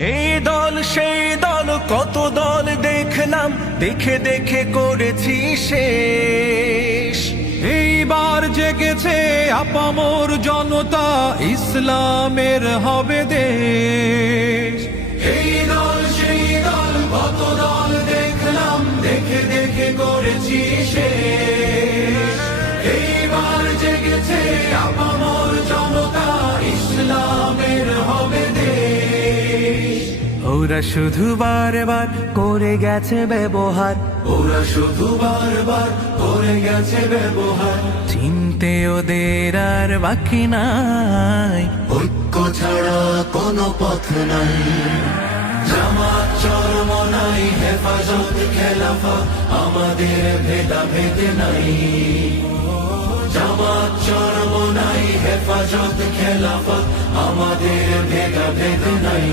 এই দল সেই দল কত দল দেখলাম, দেখে দেখে করেছি শেষ। এইবার জেগেছে আপামর জনতা, ইসলামের হবে দেশ। এই দল সেই দল কত দল দেখলাম, দেখে দেখে করেছি শেষ। এইবার জেগেছে আপামর জনতা, ইসলামের হবে দেশ। ওরা শুধু বারবার করে গেছে ব্যবহার, ওরা শুধু বারবার করে গেছে ব্যবহার। চিনতে ওদের আর বাকি নাই, ঐক্য ছাড়া কোনো পথ নাই। জামাত চরমনাই, হেফাজত খেলাফত, আমাদের ভেদাভেদ নাই। জামাত চরমনাই, হেফাজত খেলাফত, আমাদের ভেদাভেদ নাই।